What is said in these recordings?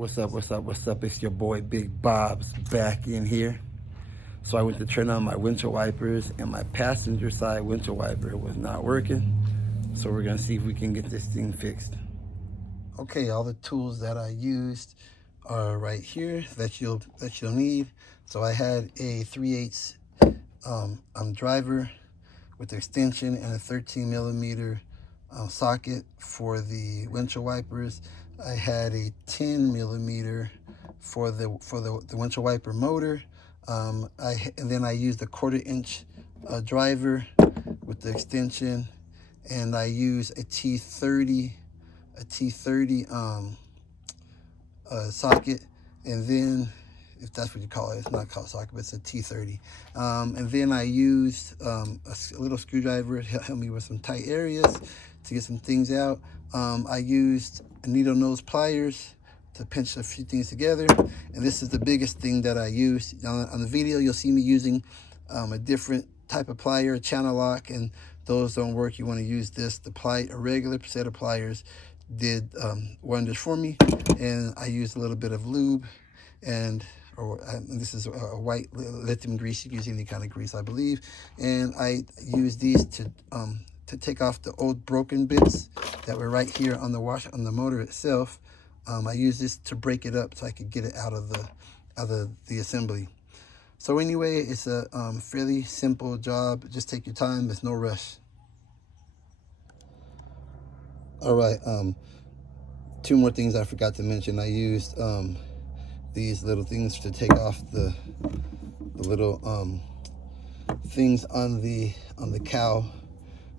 What's up, what's up, what's up? It's your boy Big Bob's back in here. So I went to turn on my windshield wipers and my passenger side windshield wiper was not working. So we're gonna see if we can get this thing fixed. Okay, all the tools that I used are right here that you'll need. So I had a 3/8 driver with extension and a 13mm socket for the windshield wipers. I had a 10mm for the windshield wiper motor. And then I used a 1/4" driver with the extension, and I used a T30 socket, and then, if that's what you call it, it's not called socket, but it's a T30. And then I used a little screwdriver to help me with some tight areas to get some things out. I used needle nose pliers to pinch a few things together, and this is the biggest thing that I used. On the video, you'll see me using a different type of plier, a channel lock, and those don't work. You want to use this. A regular set of pliers did wonders for me, and I used a little bit of lube, and this is a white lithium grease. You can use any kind of grease, I believe, and I used these to take off the old broken bits that were right here on the motor itself. I used this to break it up so I could get it out of the assembly. So anyway, it's a fairly simple job. Just take your time. There's no rush. All right, two more things I forgot to mention. I used these little things to take off the little things on the cowl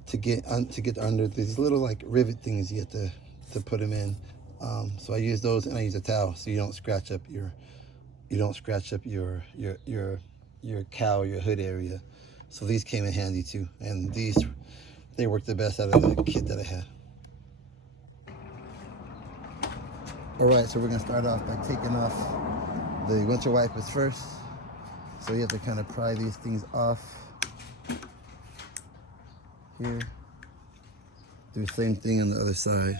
to get under these little like rivet things you have to put them in. So I use those, and I use a towel so you don't scratch up your cowl, your hood area. So these came in handy too, and they worked the best out of the kit that I had. All right, so we're gonna start off by taking off the windshield wipers first. So you have to kind of pry these things off here. Do the same thing on the other side.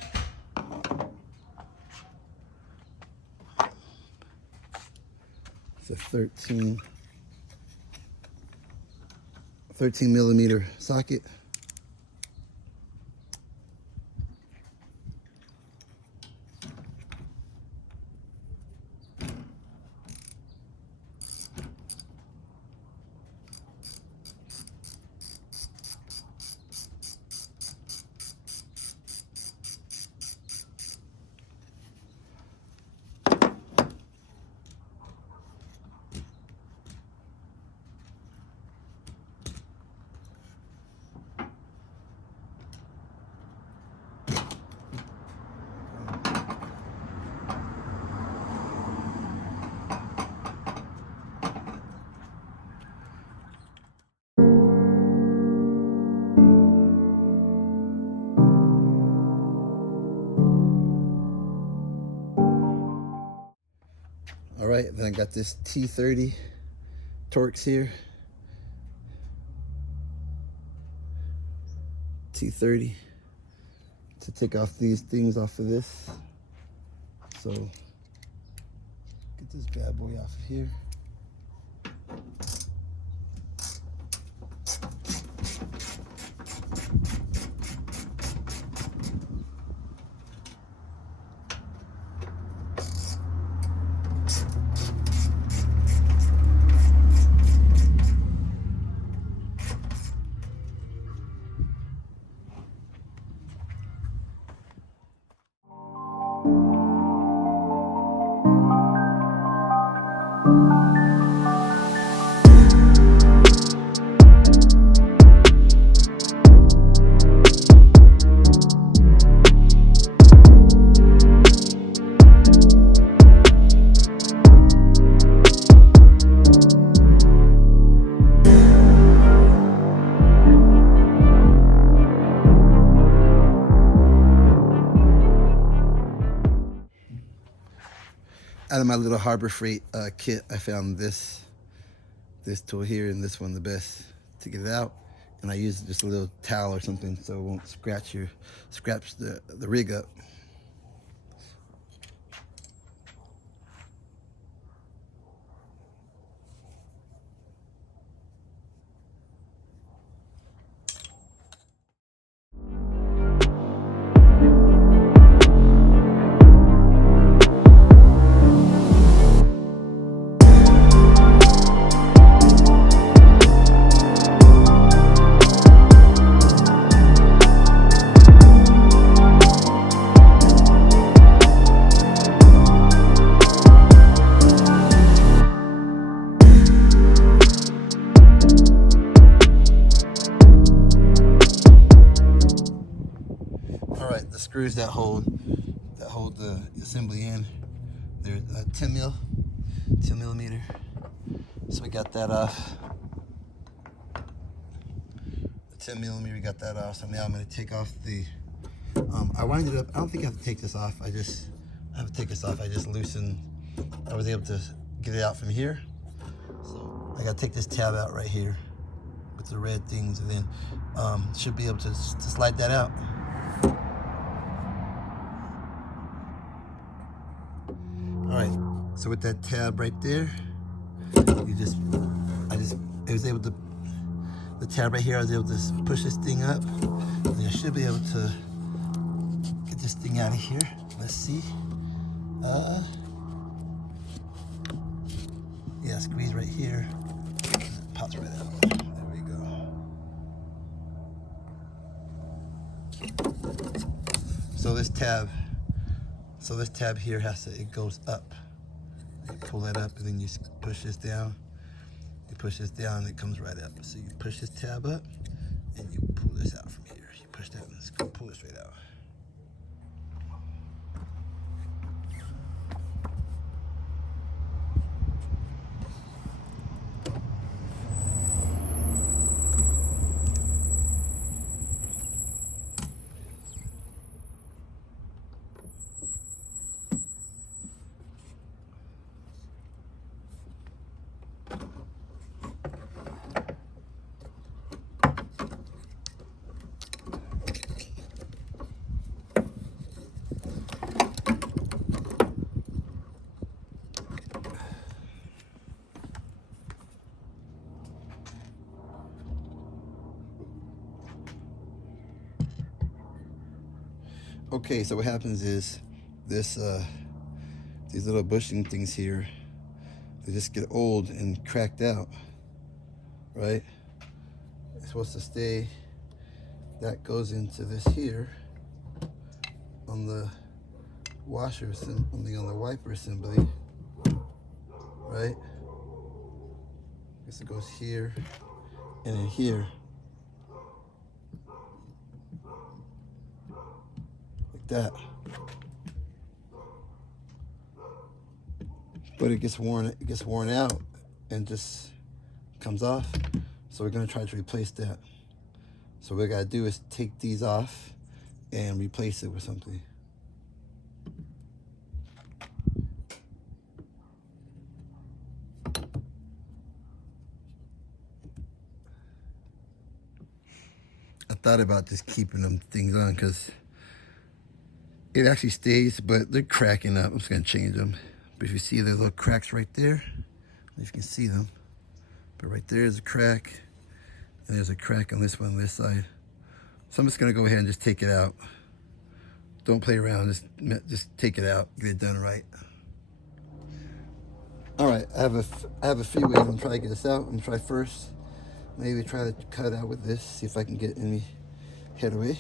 It's a 13mm socket. All right, then I got this T30 Torx here. T30 to take off these things off of this. So get this bad boy off of here. Out of my little Harbor Freight kit, I found this tool here, and this one the best to get it out. And I use just a little towel or something so it won't scratch the rig up. screws that hold the assembly in. They're 10 millimeter. So we got that off. The 10 millimeter, we got that off. So now I'm going to take off the. I winded up. I don't think I have to take this off. I have to take this off. I just loosened. I was able to get it out from here. So I got to take this tab out right here with the red things, and then should be able to slide that out. All right. So with that tab right there, it was able to. The tab right here, I was able to push this thing up, and I should be able to get this thing out of here. Let's see. Yeah, squeeze right here. It pops right out. There we go. So this tab here it goes up. You pull that up, and then you push this down. You push this down, and it comes right up. So you push this tab up, and you pull this out from here. You push that, and it's gonna pull it straight out. Okay, so what happens is these little bushing things here, they just get old and cracked out, right? It's supposed to stay. That goes into this here on the washer assembly, on the wiper assembly, right? I guess it goes here and in here. That, but it gets worn out and just comes off. So we're going to try to replace that. So what we got to do is take these off and replace it with something. I thought about just keeping them things on because it actually stays, but they're cracking up. I'm just gonna change them. But if you see the little cracks right there, I don't know if you can see them, but right there is a crack, and there's a crack on this one on this side. So I'm just gonna go ahead and just take it out. Don't play around, just take it out, get it done right. All right, I have a few ways. I'm gonna try to get this out. I'm gonna try first, maybe try to cut it out with this, see if I can get any headway.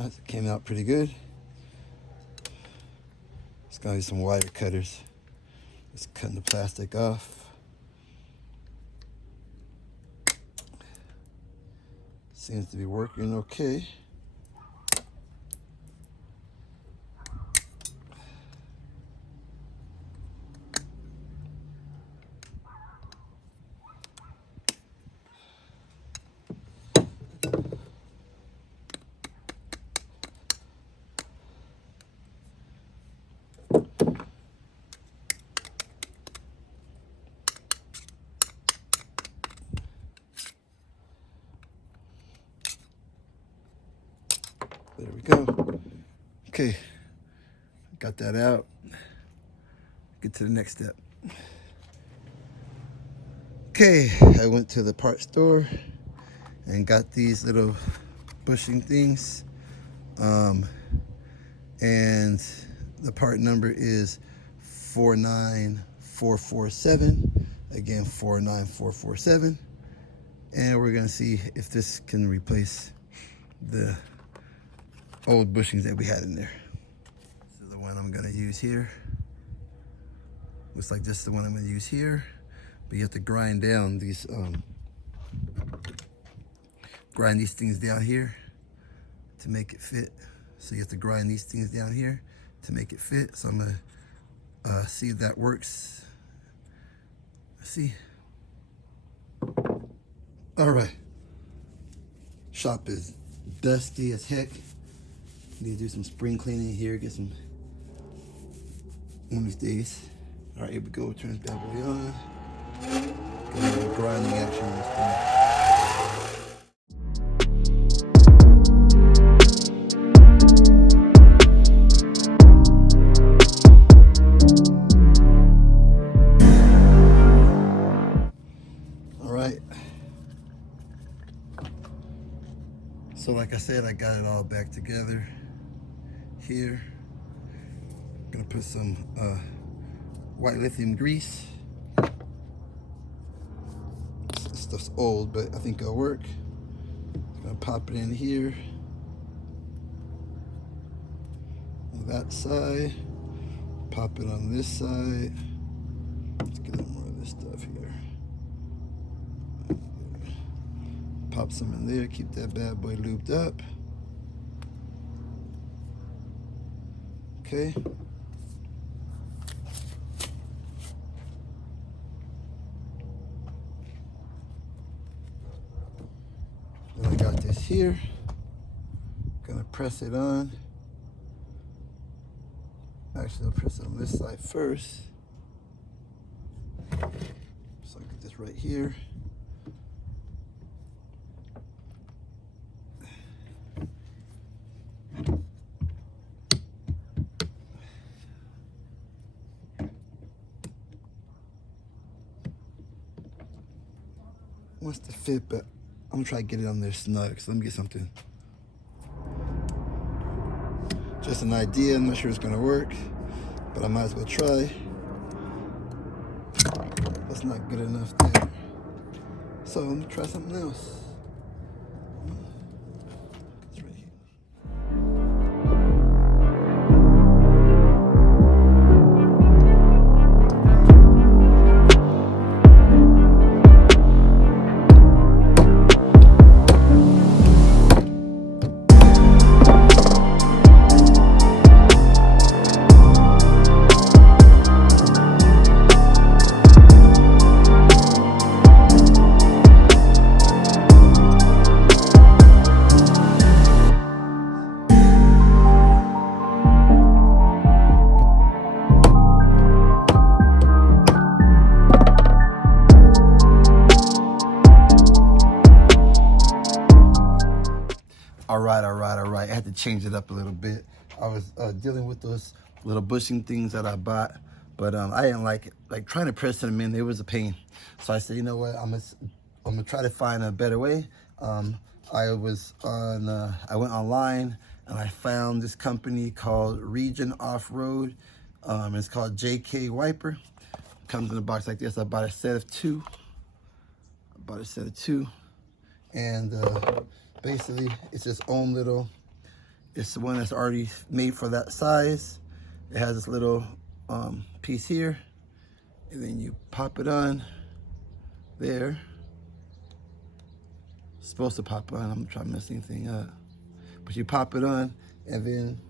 It came out pretty good. It's gonna be some wire cutters. Just cutting the plastic off. Seems to be working okay. There we go. Okay, got that out. Get to the next step. Okay, I went to the parts store and got these little bushing things. and the part number is 49447. Again, 49447. And we're gonna see if this can replace the old bushings that we had in there. This is the one I'm gonna use here. Looks like this is the one I'm gonna use here, but you have to grind down these, grind these things down here to make it fit. So you have to grind these things down here to make it fit. So I'm gonna see if that works. Let's see. All right. Shop is dusty as heck. Need to do some spring cleaning here, get some one of these days. All right, here we go. Turn this bad boy on. Get a little grinding action on this thing. So like I said, I got it all back together here. I'm gonna put some white lithium grease. This stuff's old, but I think it'll work. I'm gonna pop it in here on that side, pop it on this side. Let's get a little more of this stuff here. Pop some in there, keep that bad boy lubed up. Okay. Then I got this here. Gonna press it on. Actually, I'll press it on this side first. So I get this right here. Wants to fit, but I'm gonna try to get it on there snug. So let me get something. Just an idea. I'm not sure it's gonna work, but I might as well try. That's not good enough there. So let me try something else. It's right here. All right. I had to change it up a little bit. I was dealing with those little bushing things that I bought, but I didn't like it. Like trying to press them in, it was a pain. So I said, you know what? I'm gonna try to find a better way. I went online and I found this company called Region Off-Road. It's called JK Wiper. Comes in a box like this. I bought a set of two. And basically it's its own little, it's the one that's already made for that size. It has this little piece here, and then you pop it on there. It's supposed to pop on. I'm trying to mess anything up, but you pop it on, and then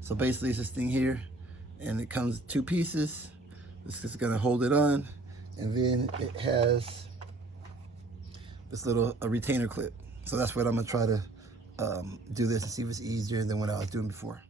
so basically it's this thing here, and it comes two pieces. This is gonna hold it on, and then it has this little retainer clip. So that's what I'm gonna try to do this and see if it's easier than what I was doing before.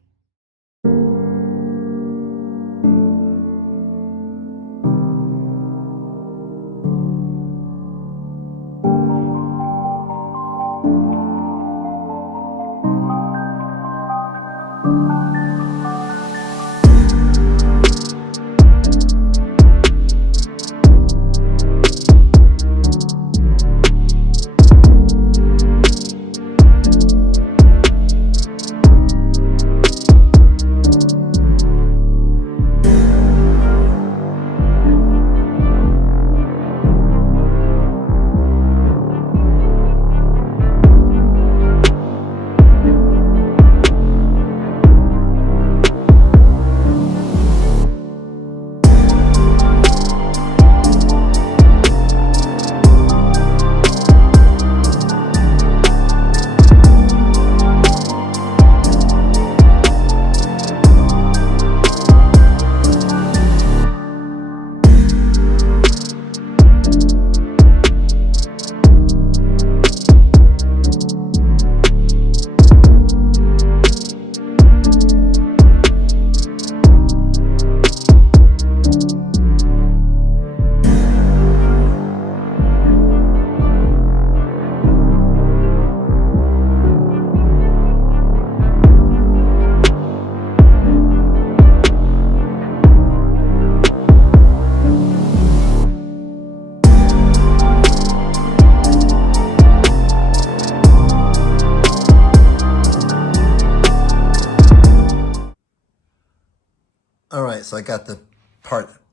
right, so I got the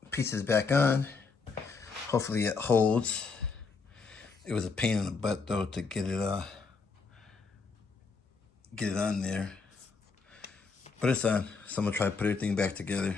pieces back on. Hopefully it holds. It was a pain in the butt though to get it on there. But it's on. So I'm gonna try to put everything back together.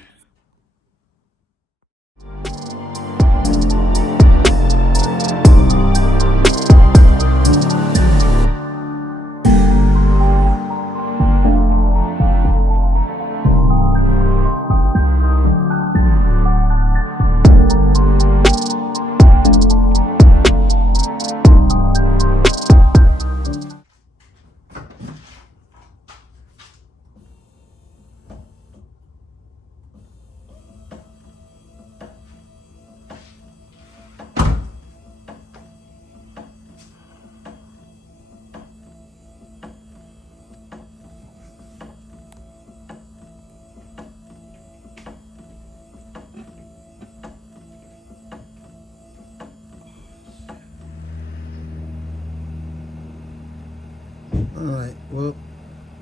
Alright, well,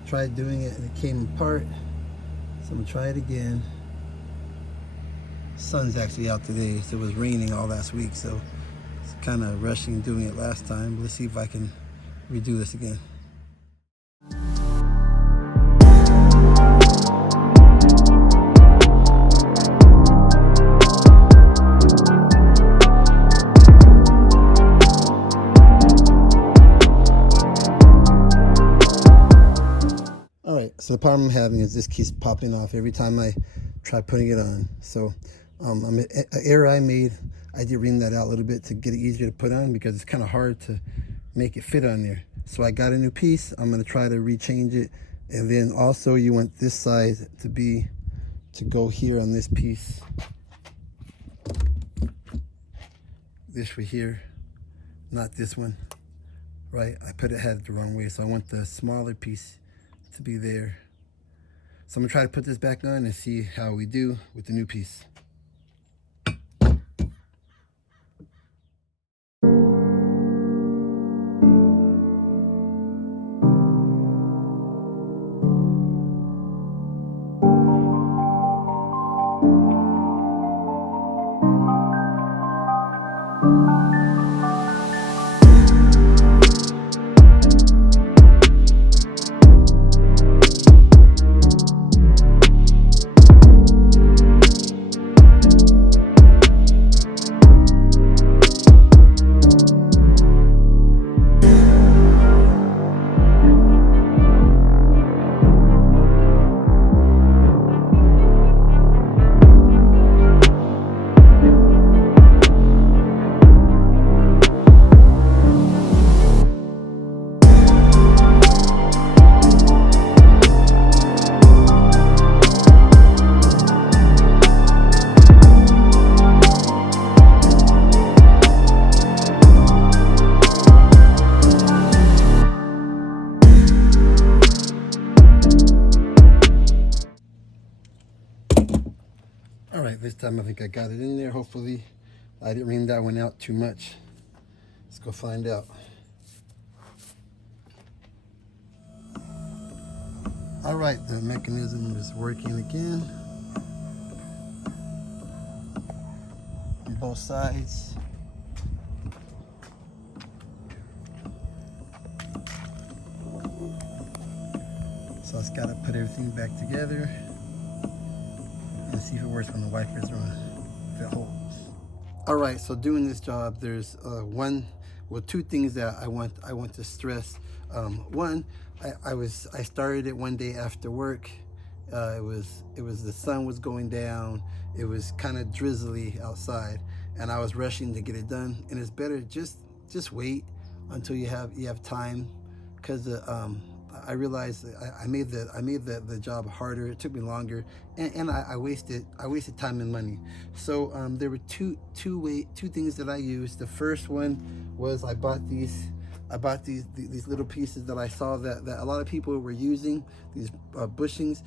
tried doing it and it came apart. So I'm gonna try it again. Sun's actually out today, so it was raining all last week, so it's kind of rushing doing it last time. Let's see if I can redo this again. So the problem I'm having is this keeps popping off every time I try putting it on. So an error I made, I did ring that out a little bit to get it easier to put on because it's kind of hard to make it fit on there. So I got a new piece. I'm going to try to rechange it. And then also you want this side to go here on this piece. This right here, not this one, right? I had it the wrong way. So I want the smaller piece to be there. So I'm gonna try to put this back on and see how we do with the new piece. All right, this time I think I got it in there. Hopefully I didn't ring that one out too much. Let's go find out. All right, the mechanism is working again on both sides. So it's got to put everything back together and see if it works when the wipers are on, if it holds. All right, so doing this job, there's two things that I want to stress. One, I started it one day after work. It was the sun was going down. It was kind of drizzly outside, and I was rushing to get it done. And it's better just wait until you have time, because I realized I made the job harder. It took me longer, and I wasted time and money. So there were two things that I used. The first one was I bought these little pieces that I saw that a lot of people were using, these bushings.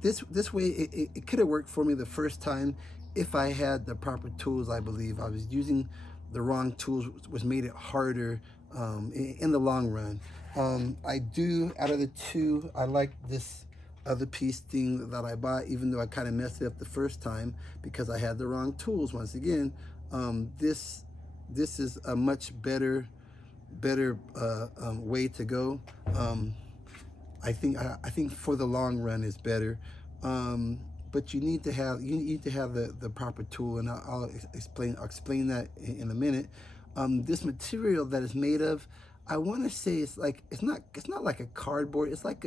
This way it could have worked for me the first time if I had the proper tools. I believe I was using the wrong tools, which made it harder in the long run. Out of the two, I like this other piece thing that I bought, even though I kind of messed it up the first time because I had the wrong tools. Once again, this is a much better way to go. I think for the long run is better. But you need to have the proper tool, and I'll explain that in a minute. This material that it's made of, I want to say it's not like a cardboard. It's like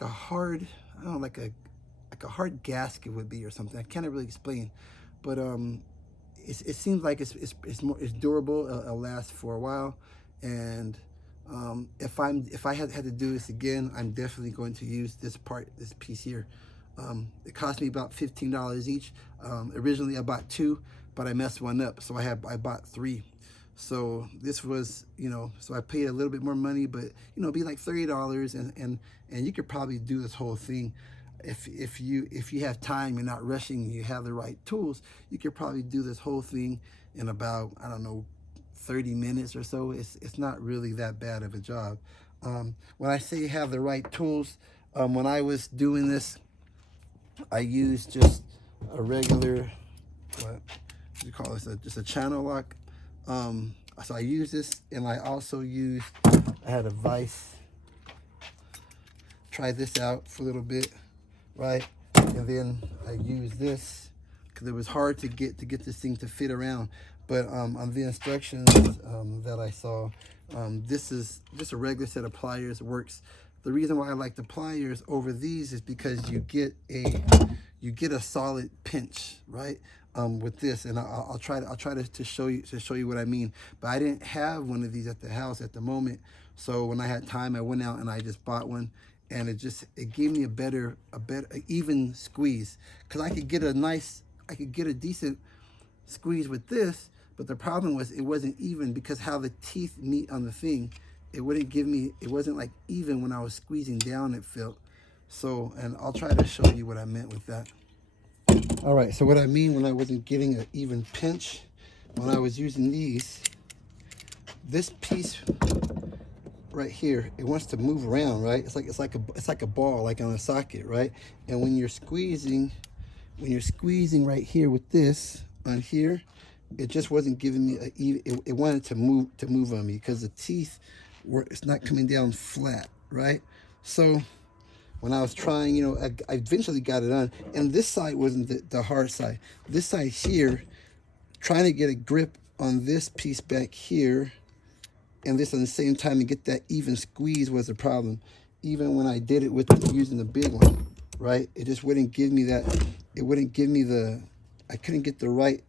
a hard, I don't know, like a hard gasket would be or something. I can't really explain, but it seems like it's durable. It'll last for a while, and if I had to do this again, I'm definitely going to use this piece here. It cost me about $15 each. Originally I bought 2, but I messed one up, so I bought 3. So this was, so I paid a little bit more money, but it'd be like $30, and you could probably do this whole thing if you have time, you're not rushing, you have the right tools, you could probably do this whole thing in about, I don't know, 30 minutes or so. It's not really that bad of a job. When I say you have the right tools, when I was doing this, I used just a regular, what do you call this, just a channel lock. So I used this, and I also used, I had a vise. Try this out for a little bit, right? And then I used this because it was hard to get this thing to fit around. But on the instructions that I saw, this is just a regular set of pliers. It works. The reason why I like the pliers over these is because you get a solid pinch, right? With this, and I'll try to show you what I mean. But I didn't have one of these at the house at the moment, so when I had time, I went out and I just bought one, and it gave me a better even squeeze, because I could get a decent squeeze with this, but the problem was it wasn't even, because how the teeth meet on the thing, it wasn't like even when I was squeezing down, it felt. So, and I'll try to show you what I meant with that. All right, so what I mean when I wasn't getting an even pinch, when I was using these, this piece right here, it wants to move around, right? It's like a ball, like on a socket, right? And when you're squeezing right here with this on here, it just wasn't giving me it wanted to move on me because the teeth it's not coming down flat, right? So when I was trying, I eventually got it on, and this side wasn't the hard side. This side here, trying to get a grip on this piece back here, and this on the same time and get that even squeeze was a problem. Even when I did it with using the big one, right? It just wouldn't give me that. It wouldn't give me I couldn't get the right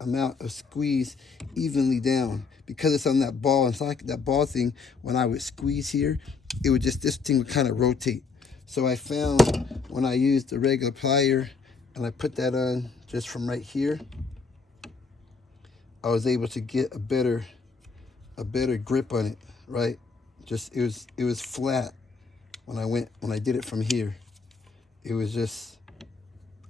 amount of squeeze evenly down because it's on that ball. And it's like that ball thing, when I would squeeze here, it would this thing would kind of rotate. So I found when I used the regular plier and I put that on just from right here, I was able to get a better grip on it, right? Just it was flat when I did it from here. It was just,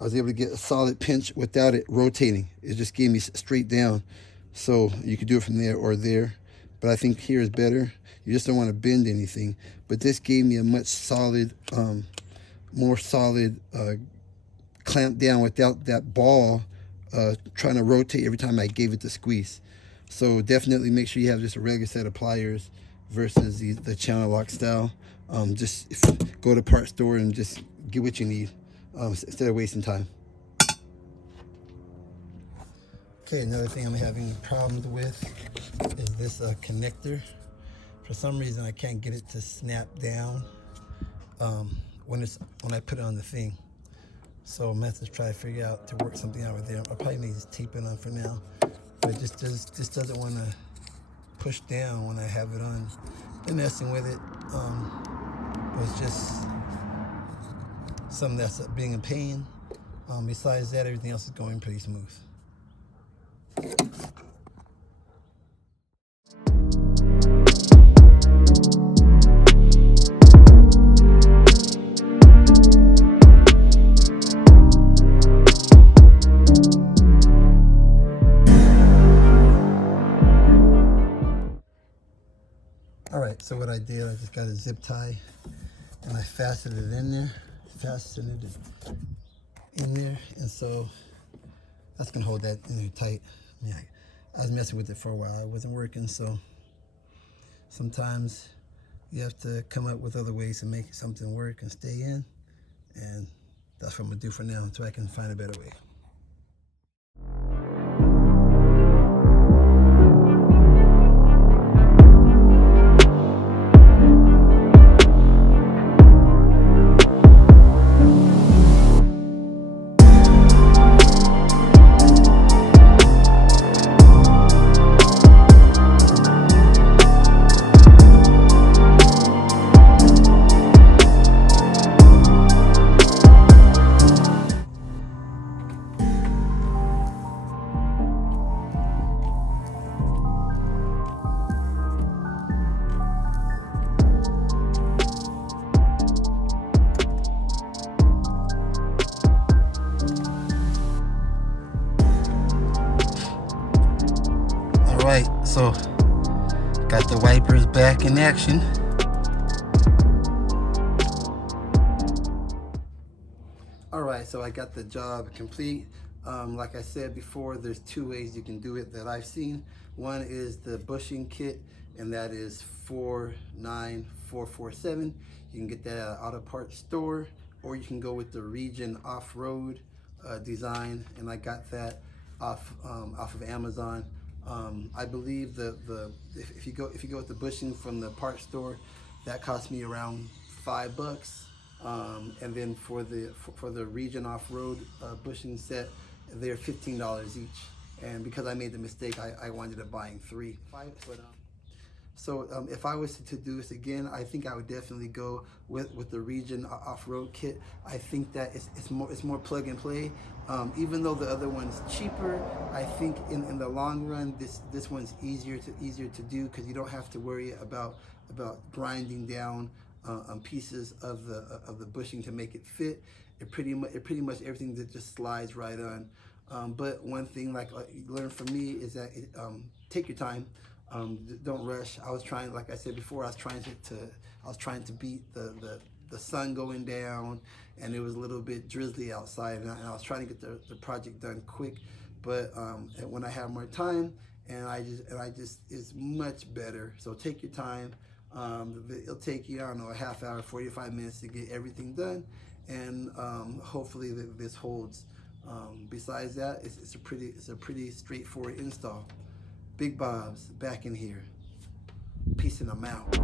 I was able to get a solid pinch without it rotating. It just gave me straight down. So you could do it from there or there, but I think here is better. You just don't want to bend anything. But this gave me a much more solid clamp down without that ball trying to rotate every time I gave it the squeeze. So definitely make sure you have just a regular set of pliers versus the channel lock style. Just go to part store and just get what you need instead of wasting time. Okay, another thing I'm having problems with is this connector. For some reason, I can't get it to snap down when I put it on the thing. So I'm going to have to try to figure out to work something out with there. I'll probably need to tape it on for now, but it just doesn't want to push down when I have it on. Been messing with it, but it's just something that's being a pain. Besides that, everything else is going pretty smooth. All right, so what I did, I just got a zip tie, and I fastened it in there, and so that's gonna hold that in there tight. Yeah, I was messing with it for a while. It wasn't working, so sometimes you have to come up with other ways to make something work and stay in, and that's what I'm gonna do for now until I can find a better way. Alright, so got the wipers back in action. Alright, so I got the job complete. Like I said before, there's two ways you can do it that I've seen. One is the bushing kit, and that is 49447. You can get that at an auto parts store, or you can go with the Region off-road design, and I got that off of Amazon. I believe if you go with the bushing from the parts store, that cost me around $5. And then for the Region off-road bushing set, they're $15 each. And because I made the mistake, I wound up buying 3. So if I was to do this again, I think I would definitely go with the Region off-road kit. I think that it's more plug and play. Even though the other one's cheaper, I think in the long run, this one's easier to do, because you don't have to worry about grinding down pieces of the bushing to make it fit. It pretty much everything that just slides right on. But one thing like you learn from me is that take your time. Don't rush. I was trying, like I said before, I was trying to beat the sun going down, and it was a little bit drizzly outside, and I was trying to get the project done quick. But when I have more time, and I just it's much better. So take your time. It'll take you, I don't know, a half hour, 45 minutes to get everything done, and hopefully this holds. Besides that, it's a pretty straightforward install. Big Bob's back in here. Peace, and I'm out.